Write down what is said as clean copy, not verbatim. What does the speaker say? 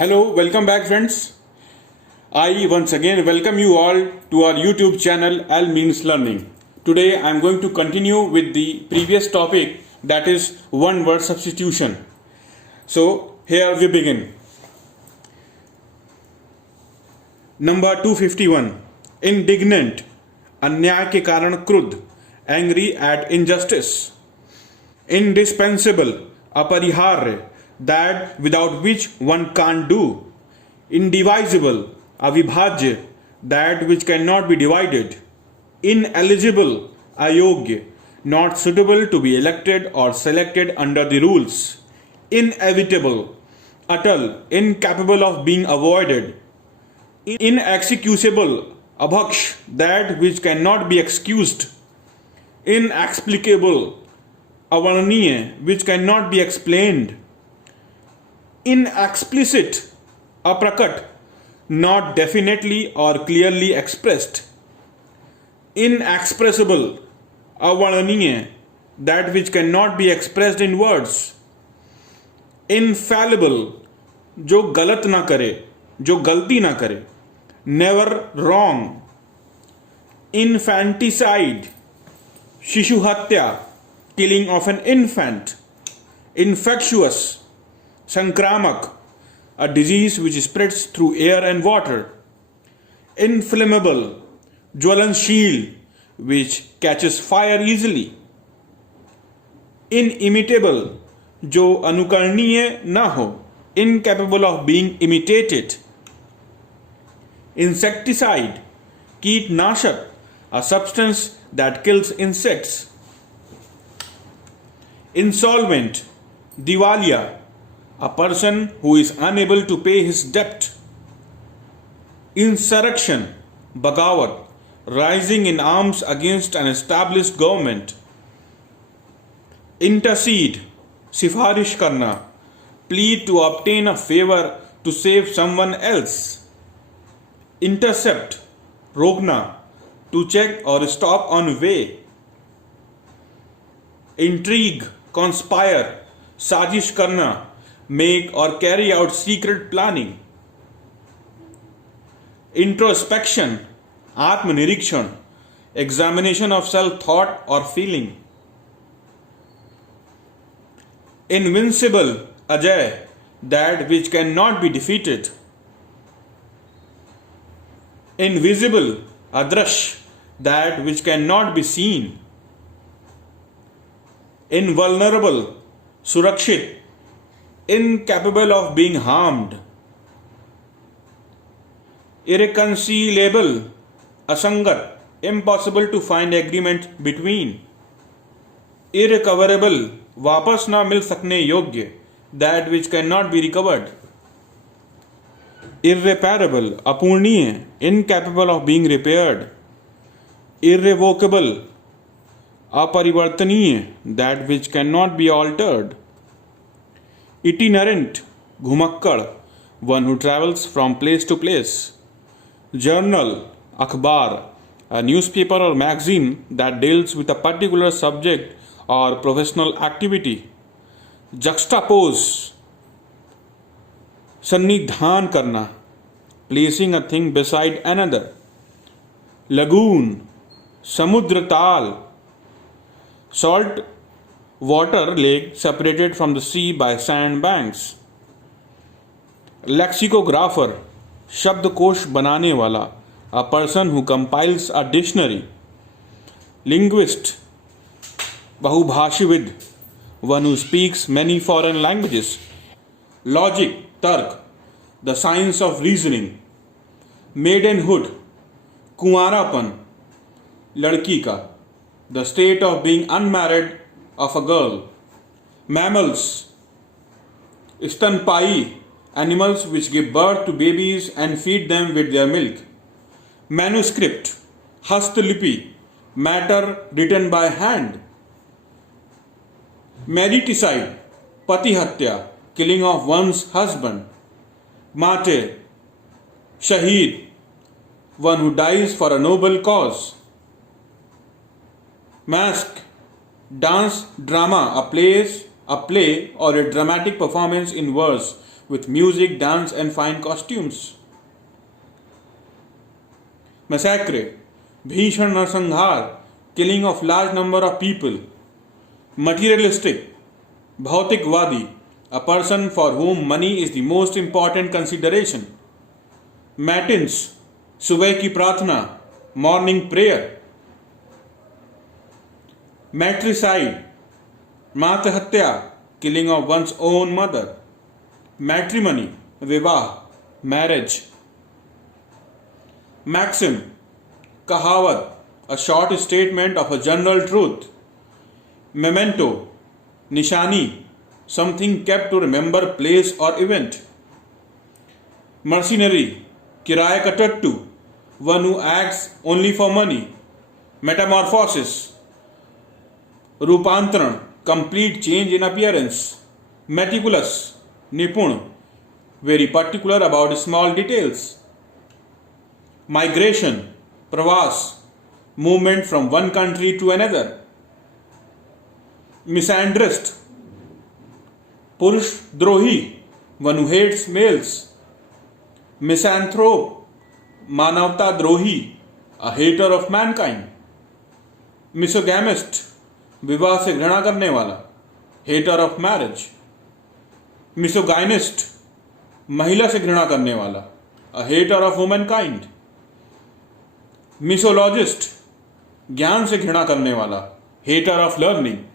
Hello, welcome back, friends. I once again welcome you all to our YouTube channel Al Means Learning. Today I am going to continue with the previous topic, that is one word substitution. So here we begin. Number 251. Indignant, अन्याय के कारण क्रुद्ध, angry at injustice. Indispensable, अपरिहार्य, that without which one can't do. Indivisible, अविभाज्य, that which cannot be divided. Ineligible, अयोग्य, not suitable to be elected or selected under the rules. Inevitable, Atal, incapable of being avoided. Inexcusable, abhaksh, that which cannot be excused. Inexplicable, avarniya, which cannot be explained. Inexplicit, aprakat, not definitely or clearly expressed. Inexpressible, avarniya, that which cannot be expressed in words. Infallible, जो गलत ना करे, जो गलती ना करे. Never wrong. Infanticide, शिशु हत्या, killing of an infant. Infectious, संक्रामक, a disease which spreads through air and water. Inflammable, ज्वलनशील, which catches fire easily. Inimitable, जो अनुकरणीय ना हो, incapable of being imitated. Insecticide, कीटनाशक, a substance that kills insects. Insolvent, दिवालिया, a person who is unable to pay his debt. Insurrection, बगावत, rising in arms against an established government. Intercede, सिफारिश करना, plead to obtain a favor to save someone else. Intercept, रोकना, to check or stop on way. Intrigue, conspire, साजिश करना, make or carry out secret planning. Introspection, आत्मनिरीक्षण, examination of self thought or feeling. Invincible, Ajay, that which cannot be defeated. Invisible, अदृश्य, that which cannot be seen. Invulnerable, सुरक्षित, incapable of being harmed. Irreconcilable, असंगत, impossible to find agreement between. Irrecoverable, वापस ना मिल सकने योग्य, that which cannot be recovered. Irreparable, अपूर्णीय, incapable of being repaired. Irrevocable, अपरिवर्तनीय, that which cannot be altered. Itinerant, घुमक्कड़, one who travels from place to place. Journal, अखबार, a newspaper or magazine that deals with a particular subject or professional activity. Juxtapose, सन्निधान करना, placing a thing beside another. Lagoon, समुद्र ताल, salt water lake separated from the sea by sand banks. Lexicographer, शब्दकोश बनाने वाला, a person who compiles a dictionary. Linguist, बहुभाषीविद, one who speaks many foreign languages. Logic, तर्क, the science of reasoning. Maidenhood, कुंवारापन, लड़की का, the state of being unmarried of a girl. Mammals, स्तनपायी, animals which give birth to babies and feed them with their milk. Manuscript, हस्तलिपि, matter written by hand. Mariticide, पति हत्या, killing of one's husband. Martyr, शहीद, one who dies for a noble cause. Mask, dance, drama, a play or a dramatic performance in verse with music, dance, and fine costumes. Massacre, भीषण नरसंहार, killing of large number of people. Materialistic, भौतिकवादी, a person for whom money is the most important consideration. Matins, सुबह की प्रार्थना, morning prayer. Matricide, मातृहत्या, killing of one's own mother. Matrimony, विवाह, marriage. Maxim, कहावत, a short statement of a general truth. Memento, निशानी, something kept to remember place or event. Mercenary, किराए का टट्टू, one who acts only for money. Metamorphosis, रूपांतरण, complete change in appearance. Meticulous, निपुण, very particular about small details. Migration, प्रवास, movement from one country to another. Misandrist, पुरुष द्रोही, one who hates males. Misanthrope, मानवता द्रोही, a hater of mankind. Misogamist, विवाह से घृणा करने वाला, hater of marriage. Misogynist, महिला से घृणा करने वाला, a hater of womankind. Misologist, ज्ञान से घृणा करने वाला, hater of learning.